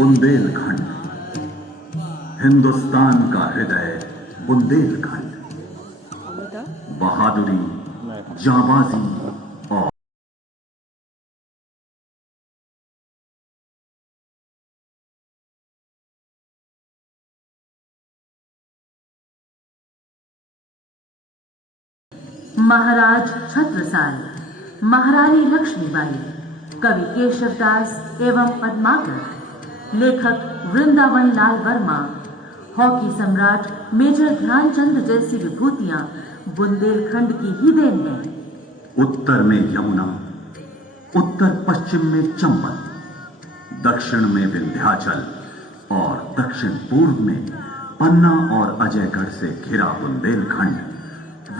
बुंदेलखंड, हिंदुस्तान का हृदय बुंदेलखंड। बहादुरी, जांबाजी और महाराज छत्रसाल, महारानी लक्ष्मीबाई, कवि केशवदास एवं पद्माकर, लेखक वृंदावन लाल वर्मा, हॉकी सम्राट मेजर ध्यानचंद जैसी विभूतियां बुंदेलखंड की ही देन है। उत्तर में यमुना, उत्तर पश्चिम में चंबल, दक्षिण में विंध्याचल और दक्षिण पूर्व में पन्ना और अजयगढ़ से घिरा बुंदेलखंड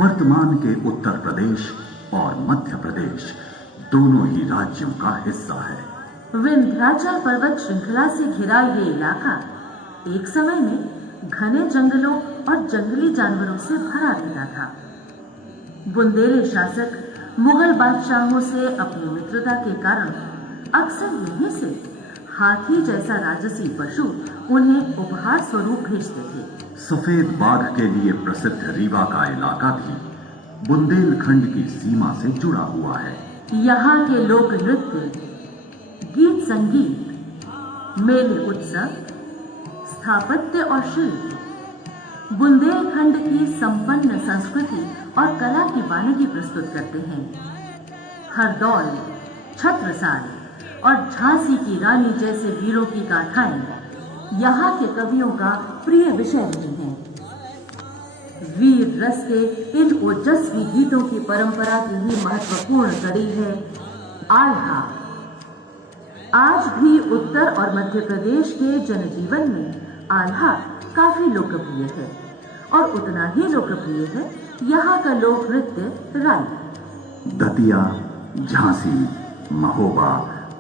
वर्तमान के उत्तर प्रदेश और मध्य प्रदेश दोनों ही राज्यों का हिस्सा है। विंध्याचल पर्वत श्रृंखला से घिरा ये इलाका एक समय में घने जंगलों और जंगली जानवरों से भरा रहता था। बुंदेली शासक मुगल बादशाहों से अपनी मित्रता के कारण अक्सर यहीं से हाथी जैसा राजसी पशु उन्हें उपहार स्वरूप भेजते थे। सफेद बाघ के लिए प्रसिद्ध रीवा का इलाका भी बुंदेलखंड की सीमा से जुड़ा हुआ है। यहाँ के लोक नृत्य, गीत संगीत, मेले उत्सव, स्थापत्य और शिल्प बुंदेलखंड की संपन्न संस्कृति और कला की वानगी प्रस्तुत करते हैं। हरदौल, छत्रसाल और झांसी की रानी जैसे वीरों की गाथाएं यहाँ के कवियों का प्रिय विषय रही हैं। वीर रस के इन ओजस्वी गीतों की परंपरा की ही महत्वपूर्ण कड़ी है आल्हा। आज भी उत्तर और मध्य प्रदेश के जनजीवन में आल्हा काफी लोकप्रिय है और उतना ही लोकप्रिय है यहाँ का लोक नृत्य राई। दतिया, झांसी, महोबा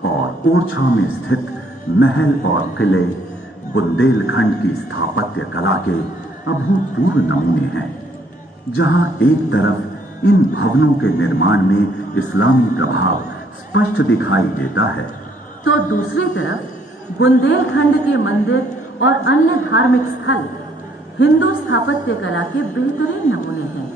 और ओरछा में स्थित महल और किले बुंदेलखंड की स्थापत्य कला के अभूतपूर्व नमूने हैं। जहां एक तरफ इन भवनों के निर्माण में इस्लामी प्रभाव स्पष्ट दिखाई देता है, तो दूसरी तरफ बुंदेलखंड के मंदिर और अन्य धार्मिक स्थल हिंदू स्थापत्य कला के बेहतरीन नमूने हैं।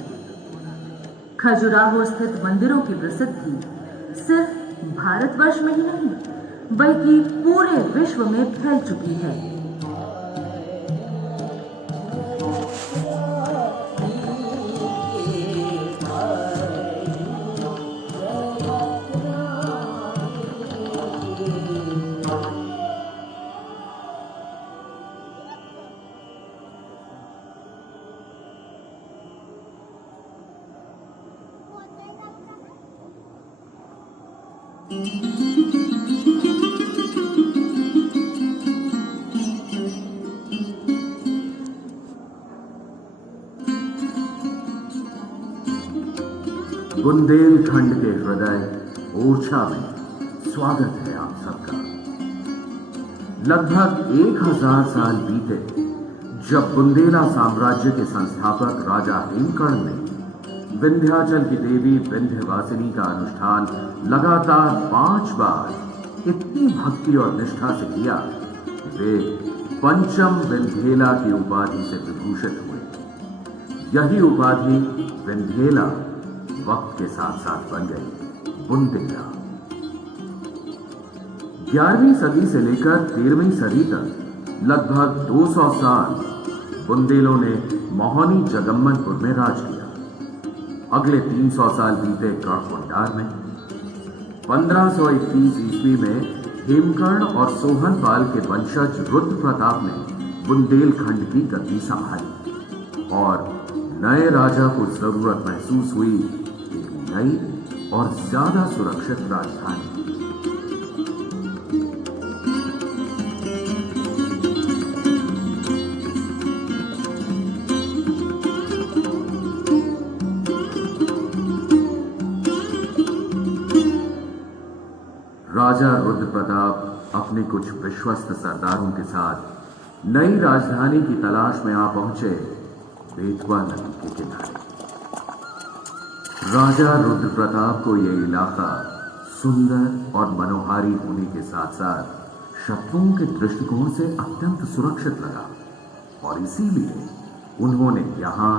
खजुराहो स्थित मंदिरों की प्रसिद्धि सिर्फ भारतवर्ष में ही नहीं बल्कि पूरे विश्व में फैल चुकी है। बुंदेलखंड के हृदय ओरछा में स्वागत है आप सबका। लगभग 1000 साल बीते जब बुंदेला साम्राज्य के संस्थापक राजा हेमकर्ण ने विंध्याचल की देवी विंध्यवासिनी का अनुष्ठान लगातार 5 बार इतनी भक्ति और निष्ठा से किया, वे पंचम विंध्येला की उपाधि से विभूषित हुए। यही उपाधि विंध्येला वक्त के साथ साथ बन गई बुंदेला। 11वीं सदी से लेकर 13वीं सदी तक लगभग 200 साल बुंदेलों ने मोहनी जगम्मनपुर में राज किया। अगले 300 साल बीते गढ़कुंडार में। 1521 ईस्वी में हेमकर्ण और सोहनपाल के वंशज रुद्र प्रताप ने बुंदेलखंड की गद्दी संभाली और नए राजा को जरूरत महसूस हुई एक नई और ज्यादा सुरक्षित राजधानी। राजा रुद्र प्रताप अपने कुछ विश्वस्त सरदारों के साथ नई राजधानी की तलाश में आ पहुंचे बेतवा नदी के किनारे। राजा रुद्र प्रताप को यह इलाका सुंदर और मनोहारी होने के साथ साथ शत्रुओं के दृष्टिकोण से अत्यंत सुरक्षित लगा और इसीलिए उन्होंने यहां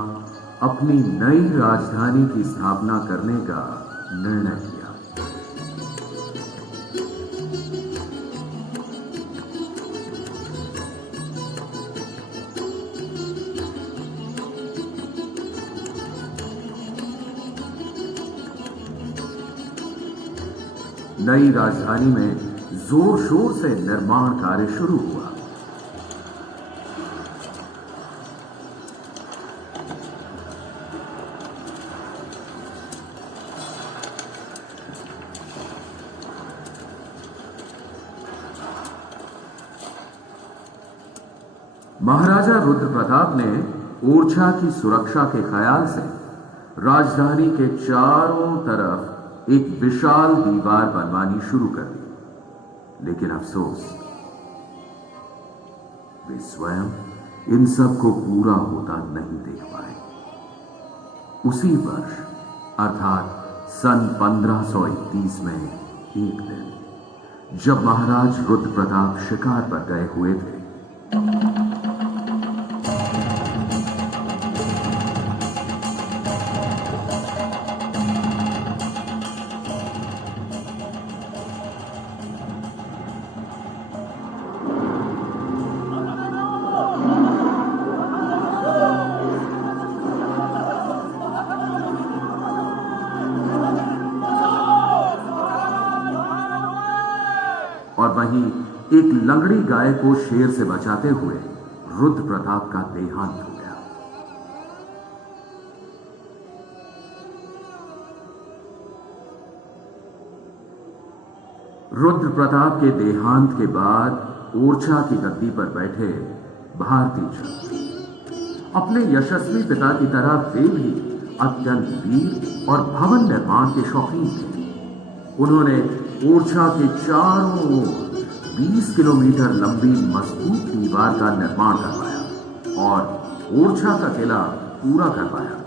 अपनी नई राजधानी की स्थापना करने का निर्णय किया। नई राजधानी में जोर शोर से निर्माण कार्य शुरू हुआ। महाराजा रुद्र प्रताप ने ओरछा की सुरक्षा के ख्याल से राजधानी के चारों तरफ एक विशाल दीवार बनवानी शुरू कर दी, लेकिन अफसोस वे स्वयं इन सब को पूरा होता नहीं देख पाए। उसी वर्ष अर्थात सन 1531 में एक दिन जब महाराज रुद्र प्रताप शिकार पर गए हुए थे, और वहीं एक लंगड़ी गाय को शेर से बचाते हुए रुद्र प्रताप का देहांत हो गया। रुद्र प्रताप के देहांत के बाद ओरछा की गद्दी पर बैठे भारती चंद अपने यशस्वी पिता की तरह वे भी अत्यंत वीर और भवन निर्माण के शौकीन थे। उन्होंने ओरछा के चारों ओर 20 किलोमीटर लंबी मजबूत दीवार का निर्माण करवाया और ओरछा का किला पूरा करवाया।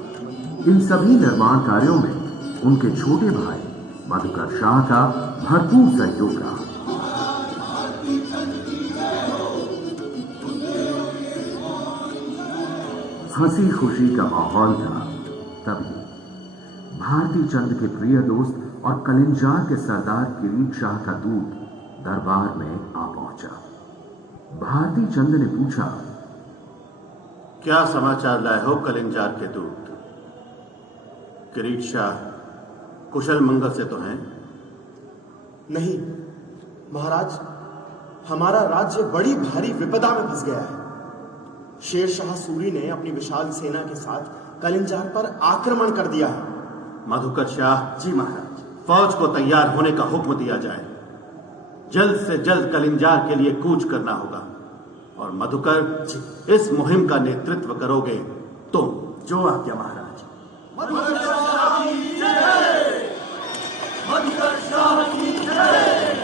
इन सभी निर्माण कार्यों में उनके छोटे भाई मधुकर शाह का भरपूर सहयोग रहा। हंसी खुशी का माहौल था। तभी भारती चंद के प्रिय दोस्त और कलिंजार के सरदार किरीट शाह का दूत दरबार में आ पहुंचा। भारती चंद ने पूछा, क्या समाचार लाए हो कलिंजार के दूत? किरीट शाह कुशल मंगल से तो हैं? नहीं महाराज, हमारा राज्य बड़ी भारी विपदा में फंस गया है। शेर शाह सूरी ने अपनी विशाल सेना के साथ कलिंजार पर आक्रमण कर दिया है। मधुकर शाह, जी महाराज। फौज को तैयार होने का हुक्म दिया जाए। जल्द से जल्द कलिंजार के लिए कूच करना होगा। और मधुकर, इस मुहिम का नेतृत्व करोगे तुम। जो आज्ञा महाराज। मधुकर शाह की जय! मधुकर शाह की जय!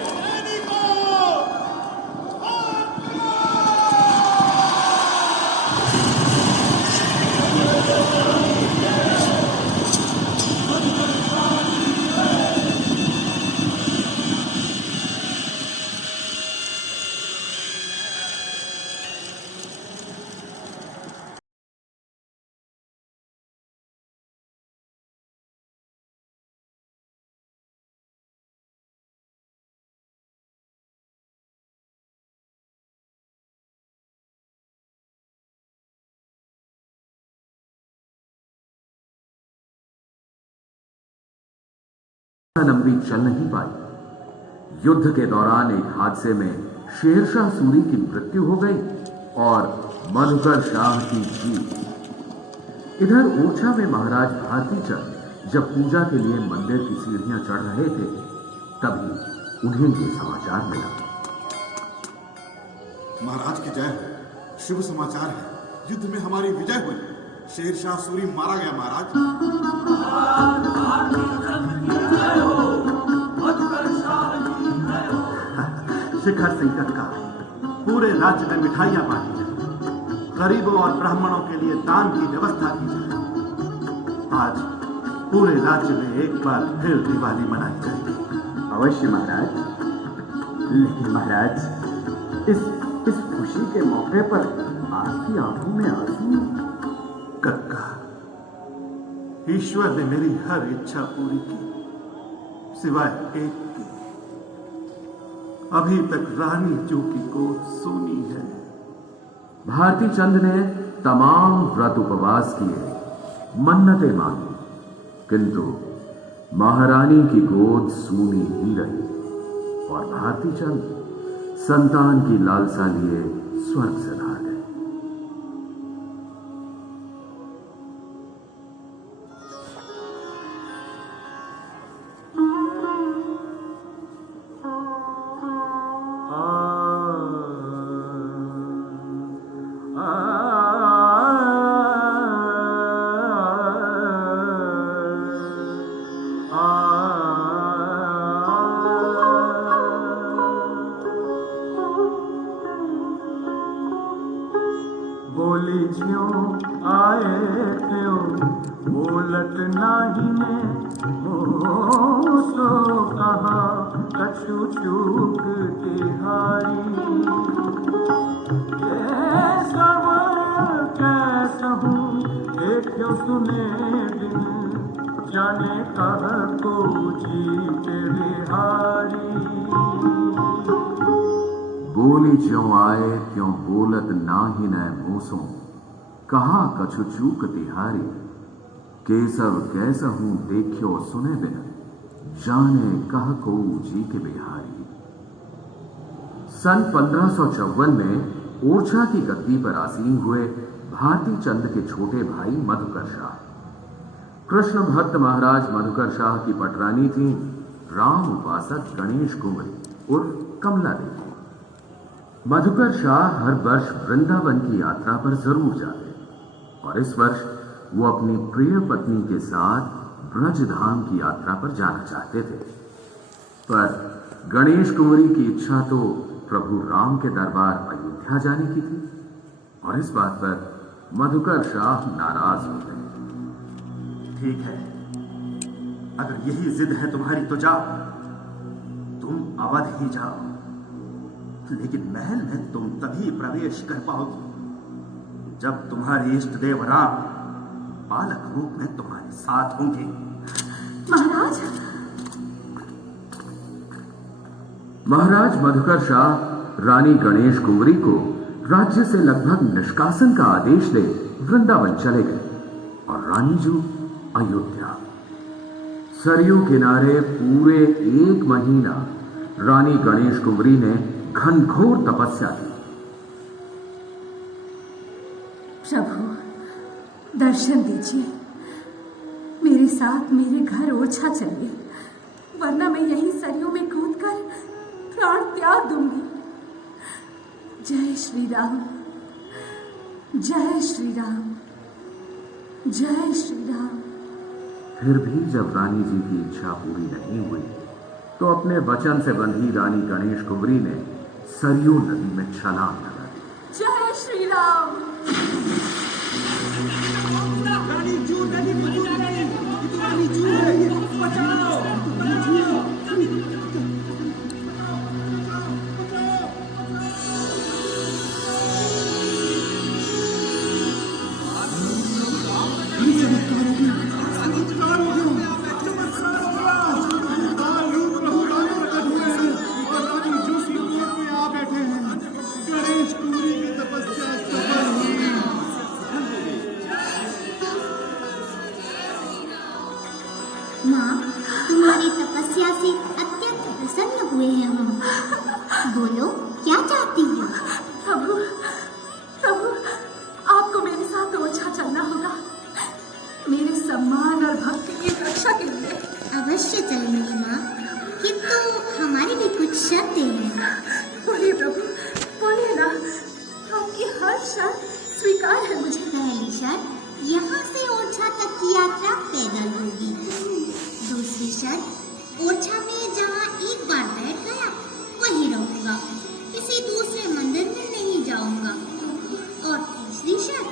लंबी चल नहीं पाई। युद्ध के दौरान एक हादसे में शेरशाह सूरी की मृत्यु हो गई और मधुकर शाह की जीत। इधर ओरछा में महाराज भारती चंद जब पूजा के लिए मंदिर की सीढ़ियां चढ़ रहे थे, तभी उन्हें ये समाचार मिला। महाराज की जय हो। शुभ समाचार है, युद्ध में हमारी विजय हुई। शेरशाह सूरी मारा गया महाराज। शिखर संकट का पूरे राज्य में मिठाइयां बांटी जाए, गरीबों और ब्राह्मणों के लिए दान की व्यवस्था की जाए। आज पूरे राज्य में एक बार फिर दिवाली मनाई जाएगी। अवश्य महाराज। लेकिन महाराज, इस खुशी के मौके पर आपकी आंखों में आंसू? कक्का, ईश्वर ने मेरी हर इच्छा पूरी की सिवाय एक की। अभी तक रानी जू की गोद सूनी है। भारती चंद ने तमाम व्रत उपवास किए, मन्नतें मांगी, किंतु महारानी की गोद सूनी ही रही और भारती चंद संतान की लालसा लिए स्वर्ग से धार गए। बोली ज्यों आए क्यों बोलत नाही ने सो कहा कछु चूक तिहारी। ये सब कैसहूँ देखो सुने दिन जाने कह को जीत बिहारी। बोली ज्यों आए क्यों बोलत नाही न मूसों कहा कछु चूक तिहारी। केसव कैसहूं देखियो सुने बिन जाने कह को जी के बिहारी। सन 1554 में ओरछा की गद्दी पर आसीन हुए भारती चंद के छोटे भाई मधुकर शाह। कृष्ण भक्त महाराज मधुकर शाह की पटरानी थी राम उपासक गणेश कुंवरी उर्फ कमला देवी। मधुकर शाह हर वर्ष वृंदावन की यात्रा पर जरूर जाते और इस वर्ष वो अपनी प्रिय पत्नी के साथ ब्रजधाम की यात्रा पर जाना चाहते थे, पर गणेश कुंवरी की इच्छा तो प्रभु राम के दरबार अयोध्या जाने की थी और इस बात पर मधुकर शाह नाराज हो गए। ठीक है, अगर यही जिद है तुम्हारी तो जाओ, तुम अवध ही जाओ, लेकिन महल में तुम तभी प्रवेश कर पाओगे जब तुम्हारे इष्ट देव राम बालक रूप में तुम्हारे साथ होंगे। महाराज, महाराज मधुकर शाह रानी गणेश कुंवरी को राज्य से लगभग निष्कासन का आदेश दे वृंदावन चले गए और रानी जू अयोध्या। सरयू किनारे पूरे 1 महीना रानी गणेश कुंवरी ने घनघोर तपस्या की। प्रभु, दर्शन दीजिए, मेरे साथ मेरे घर ओरछा चलिए, वरना मैं यहीं सरयू में कूदकर प्राण त्याग दूंगी। जय श्री राम, जय श्री राम, जय श्री राम। फिर भी जब रानी जी की इच्छा पूरी नहीं हुई तो अपने वचन से बंधी रानी गणेश कुंवरी ने सरयू नदी में छलांग लगा दी। जय श्री राम। रानी जू नदी में डूब गई। ये तो रानी जू है, ये बचाओ, बचाओ। माँ, तुम्हारी तपस्या से अत्यंत प्रसन्न हुए हैं हम। बोलो, क्या चाहती हो? प्रभु, प्रभु, आपको मेरे साथ ओरछा चलना होगा, मेरे सम्मान और भक्ति की रक्षा के लिए। अवश्य चलेंगे माँ, किंतु हमारी भी कुछ शर्तें हैं। बोलिए प्रभु, बोलिए ना, आपकी हर शर्त स्वीकार है मुझे। पहली शर्त, यहाँ से ओरछा तक की यात्रा पैदल होगी। दूसरी शर्त, ओरछा में जहाँ एक बार बैठ गया वहीं रहूंगा, किसी दूसरे मंदिर में नहीं जाऊंगा। और तीसरी शर्त,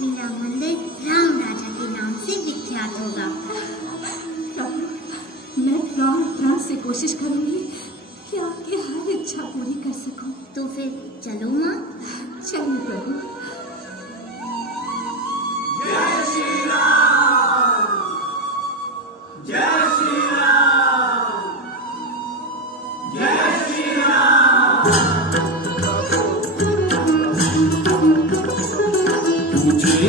मेरा मंदिर राम राजा के नाम से विख्यात होगा। प्रभु, मैं प्राण प्राण से कोशिश करूंगी कि आपकी हर इच्छा पूरी कर सकूं। तो फिर चलो माँ। चलिए प्रभु।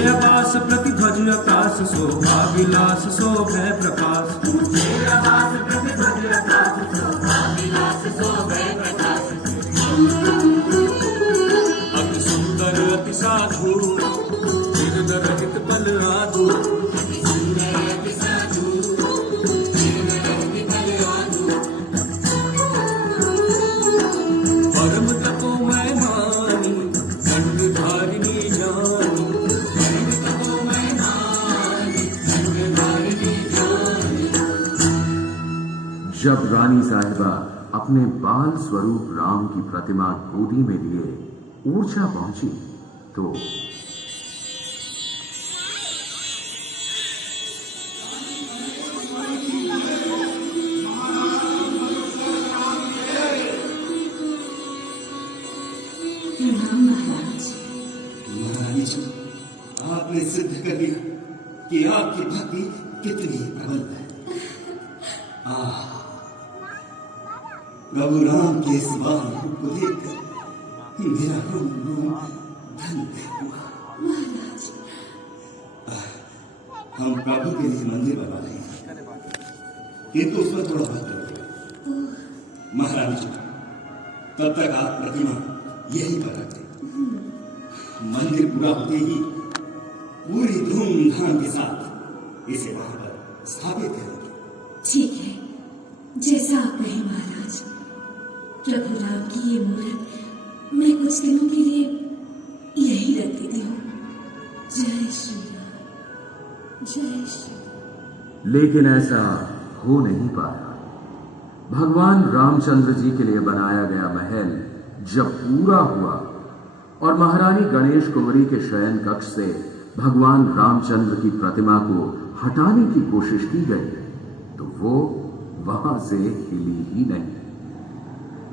आकाश प्रतिध्वज आकाश शोभा विलास शोभे प्रकाश। अति सुंदर अति साधु निर्दर रहित बल आधु। परम तपोमय मानी दंडधारिणी जानी। जब रानी साहिबा अपने बाल स्वरूप राम की प्रतिमा गोदी में लिए ऊर्जा पहुंची तो महारानी जी, आपने सिद्ध कर दिया कि आपकी भक्ति कितनी प्रबल है। प्रभु राम के इस बाल रूप को देखकर मेरा रोम रोम धन्य हुआ। महाराज, हम प्रभु के लिए मंदिर बना रहे हैं, किंतु उसमें थोड़ा वक्त लगेगा। महारानी जी, तब तक आप प्रतिमा यही पर रखें। मंदिर पूरा होते ही पूरी धूमधाम के साथ इसे वहां पर स्थापित करेंगे। ठीक है, जैसा आप कहें महाराज। प्रभु राम की ये मूर्त मैं कुछ दिनों के लिए यही रख देती हूँ। जय श्री राम, जय श्री राम। लेकिन ऐसा हो नहीं पाया। भगवान रामचंद्र जी के लिए बनाया गया महल जब पूरा हुआ और महारानी गणेश कुंवरी के शयन कक्ष से भगवान रामचंद्र की प्रतिमा को हटाने की कोशिश की गई तो वो वहां से हिली ही नहीं।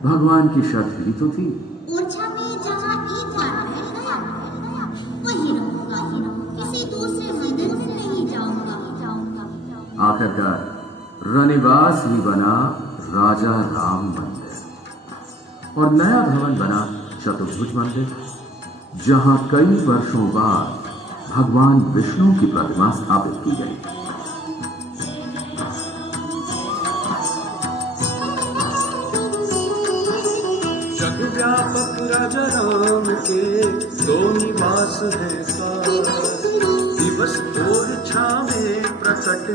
भगवान की शर्त ही तो थी। ओरछा में जहाँ एक बार बैठ गया वही रहूंगा, किसी दूसरे मंदिर में नहीं जाऊंगा। आखिरकार रनिवास ही बना राजा राम मंदिर और नया भवन बना चतुर्भुज मंदिर, जहां कई वर्षों बाद भगवान विष्णु की प्रतिमा स्थापित की गई। जग व्यापक राजा राम के दो निवास है सार। दिवस ओरछा में प्रकट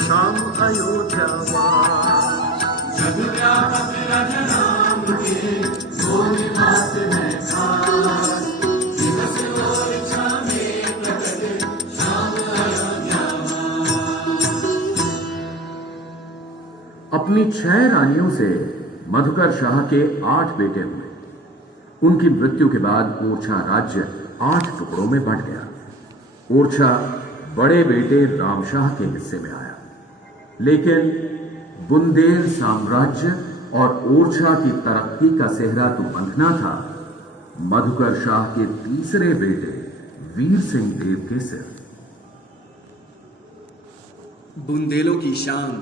शाम अयोध्या वास। जग व्यापक राजा राम के दो निवास है सार। दिवस ओरछा में प्रकट शाम अयोध्या वास। अपनी 6 रानियों से मधुकर शाह के 8 बेटे हुए। उनकी मृत्यु के बाद ओरछा राज्य 8 टुकड़ों में बंट गया। ओरछा बड़े बेटे रामशाह के हिस्से में आया, लेकिन बुंदेल साम्राज्य और ओरछा की तरक्की का सेहरा तो बंधना था मधुकर शाह के तीसरे बेटे वीर सिंह देव के सिर। बुंदेलों की शान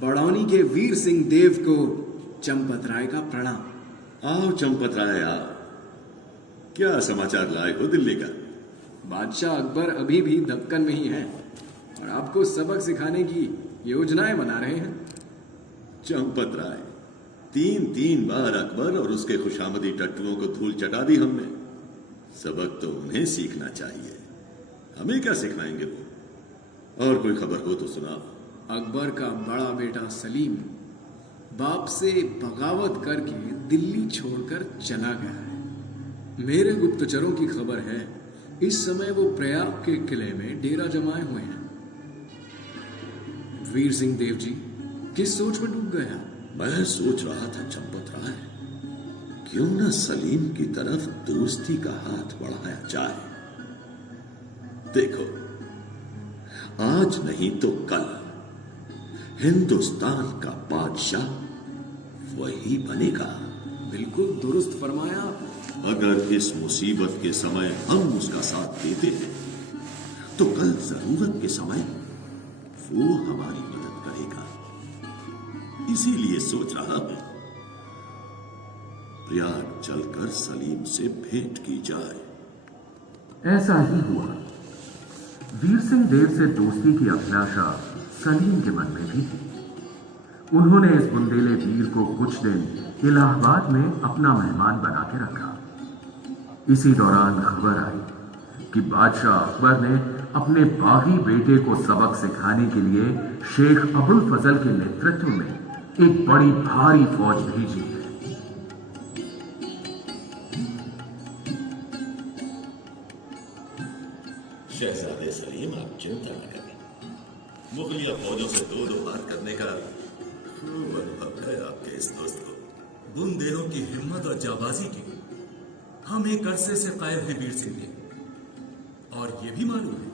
बड़ौनी के वीर सिंह देव को चंपत राय का प्रणाम। आओ चंपत राय, आओ। क्या समाचार लाए हो दिल्ली का? बादशाह अकबर अभी भी दक्कन में ही है और आपको सबक सिखाने की योजनाएं बना रहे हैं। चंपत राय, 3 बार अकबर और उसके खुशामदी टट्टुओं को धूल चटा दी हमने। सबक तो उन्हें सीखना चाहिए, हमें क्या सिखाएंगे वो? और कोई खबर हो तो सुनाओ। अकबर का बड़ा बेटा सलीम बाप से बगावत करके दिल्ली छोड़कर चला गया है। मेरे गुप्तचरों की खबर है इस समय वो प्रयाग के किले में डेरा जमाए हुए हैं। वीर सिंह देव जी किस सोच में डूब गया? मैं सोच रहा था चंपत राय, क्यों न सलीम की तरफ दोस्ती का हाथ बढ़ाया जाए। देखो, आज नहीं तो कल हिंदुस्तान का बादशाह वही बनेगा। बिल्कुल दुरुस्त फरमाया। अगर इस मुसीबत के समय हम उसका साथ देते हैं तो कल जरूरत के समय वो हमारी मदद करेगा। इसीलिए सोच रहा हूं प्रयाग चलकर सलीम से भेंट की जाए। ऐसा ही हुआ। वीर सिंह देव से दोस्ती की अभिलाषा सलीम के मन में भी थी। उन्होंने इस बुंदेले वीर को कुछ दिन इलाहाबाद में अपना मेहमान बना के रखा। इसी दौरान खबर आई कि बादशाह अकबर ने अपने बागी बेटे को सबक सिखाने के लिए शेख अबुल फजल के नेतृत्व में एक बड़ी भारी फौज भेजी है। शहजादे सलीम, आप चिंता न करें। मुगलिया फौजों से दो वार करने का खूब अनुभव है आपके इस दोस्त को। बुंदेलों की हिम्मत और जाबाजी की हम एक अरसे से कायल हैं वीर सिंह जी। और ये भी मालूम है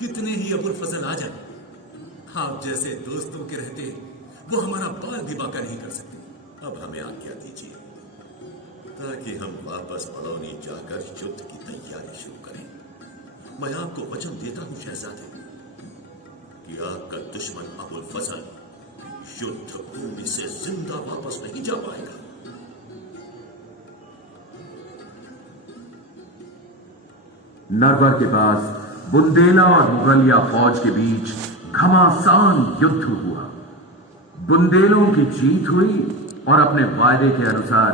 कितने ही अबुल फजल आ जाए, आप जैसे दोस्तों के रहते वो हमारा बाल भी बांका नहीं कर सकते। अब हमें आज्ञा दीजिए ताकि हम वापस बड़ौनी जाकर युद्ध की तैयारी शुरू करें। मैं आपको वचन देता हूं शहजादे कि आपका दुश्मन अबुल फजल युद्ध भूमि से जिंदा वापस नहीं जा पाएगा। नरवर के पास बुंदेला और मुगलिया फौज के बीच घमासान युद्ध हुआ। बुंदेलों की जीत हुई और अपने वायदे के अनुसार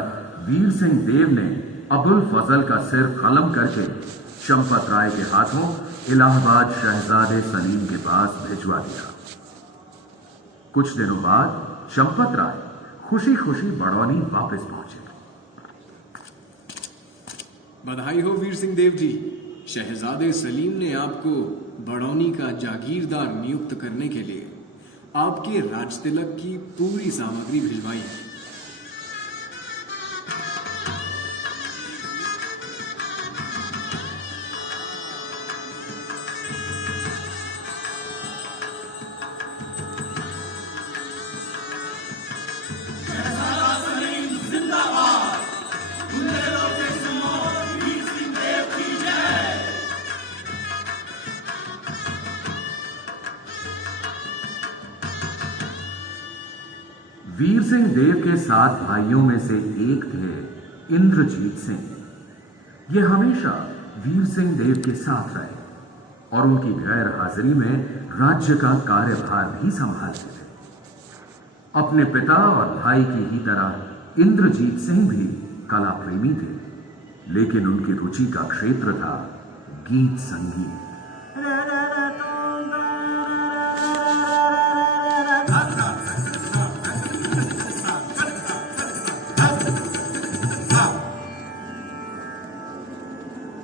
वीर सिंह देव ने अबुल फजल का सिर कलम करके चंपत राय के हाथों इलाहाबाद शहजादे सलीम के पास भिजवा दिया। कुछ दिनों बाद चंपत राय खुशी खुशी बड़ौनी वापस पहुंचे। बधाई हो वीर सिंह देव जी। शहजादे सलीम ने आपको बड़ौनी का जागीरदार नियुक्त करने के लिए आपके राजतिलक की पूरी सामग्री भिजवाई है। वीर सिंह देव के 7 भाइयों में से एक थे इंद्रजीत सिंह। ये हमेशा वीर सिंह देव के साथ रहे और उनकी गैर हाजिरी में राज्य का कार्यभार भी संभालते थे। अपने पिता और भाई की ही तरह इंद्रजीत सिंह भी कला प्रेमी थे, लेकिन उनकी रुचि का क्षेत्र था गीत संगीत।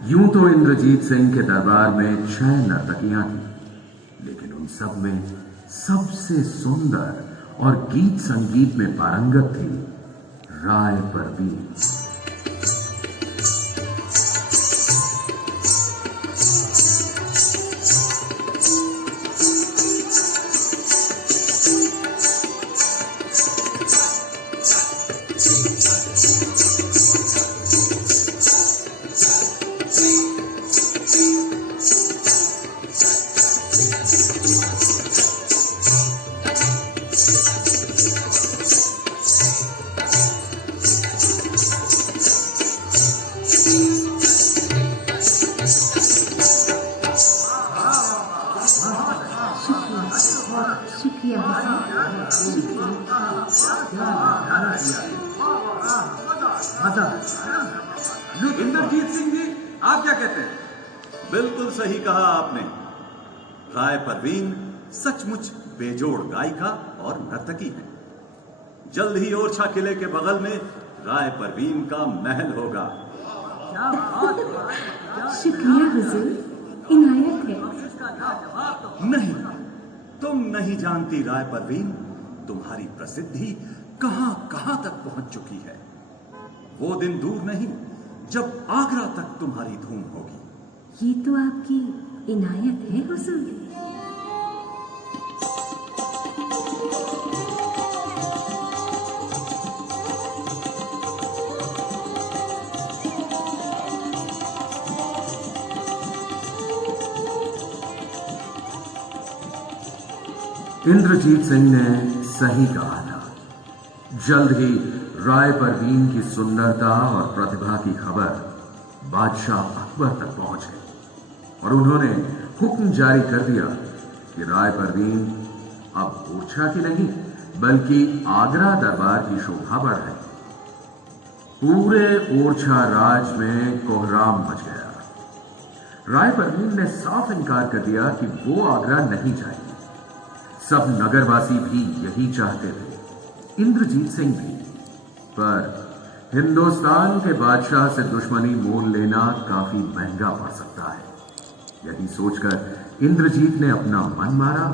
यूं तो इंद्रजीत सिंह के दरबार में 6 नर्तकियां थीं, लेकिन उन सब में सबसे सुंदर और गीत संगीत में पारंगत थी राय परवीन। इंद्रजीत सिंह जी, आप क्या कहते हैं? बिल्कुल सही कहा आपने। राय परवीन सचमुच बेजोड़ गायिका और नर्तकी है। जल्द ही ओरछा किले के बगल में राय परवीन का महल होगा। शुक्रिया हुजूर, इनायत है। नहीं, तुम नहीं जानती राय परवीन, तुम्हारी प्रसिद्धि कहां कहां तक पहुंच चुकी है। वो दिन दूर नहीं जब आगरा तक तुम्हारी धूम होगी। ये तो आपकी इनायत है हुजूर। इंद्रजीत सिंह ने सही कहा था। जल्द ही राय परवीन की सुंदरता और प्रतिभा की खबर बादशाह अकबर तक पहुंच गई और उन्होंने हुक्म जारी कर दिया कि राय परवीन अब ओरछा की नहीं बल्कि आगरा दरबार की शोभा बढ़ाए। पूरे ओरछा राज में कोहराम मच गया। राय परवीन ने साफ इनकार कर दिया कि वो आगरा नहीं जाएगी। सब नगरवासी भी यही चाहते थे, इंद्रजीत सिंह भी। पर हिंदुस्तान के बादशाह से दुश्मनी मोल लेना काफी महंगा पड़ सकता है। यही सोचकर इंद्रजीत ने अपना मन मारा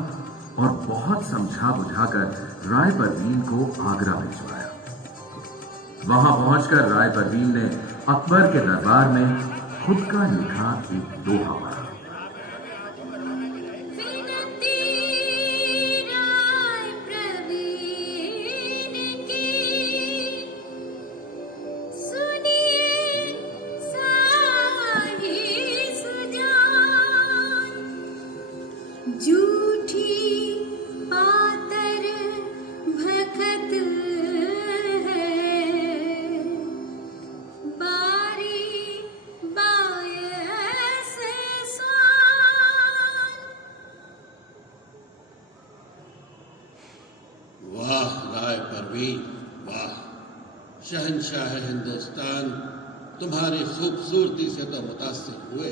और बहुत समझा बुझाकर राय परवीन को आगरा भिजवाया। वहां पहुंचकर राय परवीन ने अकबर के दरबार में खुद का लिखा एक दोहा पढ़ा। शहंशाह हिंदुस्तान तुम्हारी खूबसूरती से तो मुतासिर हुए।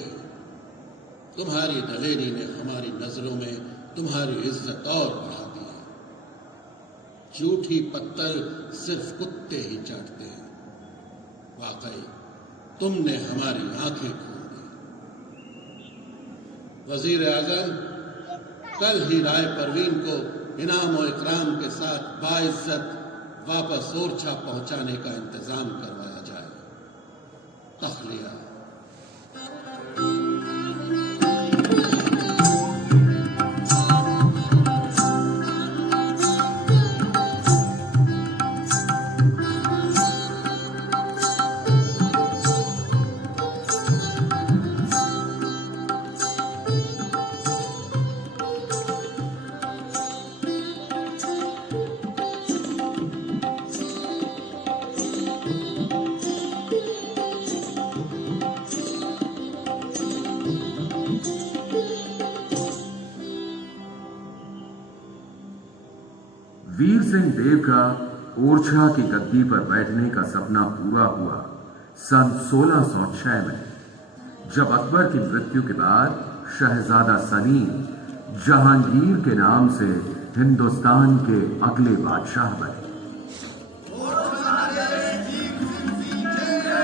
तुम्हारी दलेरी ने हमारी नजरों में तुम्हारी इज्जत और बढ़ा दी है। झूठी पत्तल सिर्फ कुत्ते ही चाटते हैं। वाकई तुमने हमारी आंखें खोल दी। वजीर आजम, कल ही राय परवीन को इनाम और इकराम के साथ बाइज्जत वापस ओरछा पहुंचाने का इंतजाम करवाया जाए। तखलिया। वीर सिंह देव का ओरछा की गद्दी पर बैठने का सपना पूरा हुआ सन 1606 में, जब अकबर की मृत्यु के बाद शहजादा सलीम जहांगीर के नाम से हिंदुस्तान के अगले बादशाह बने।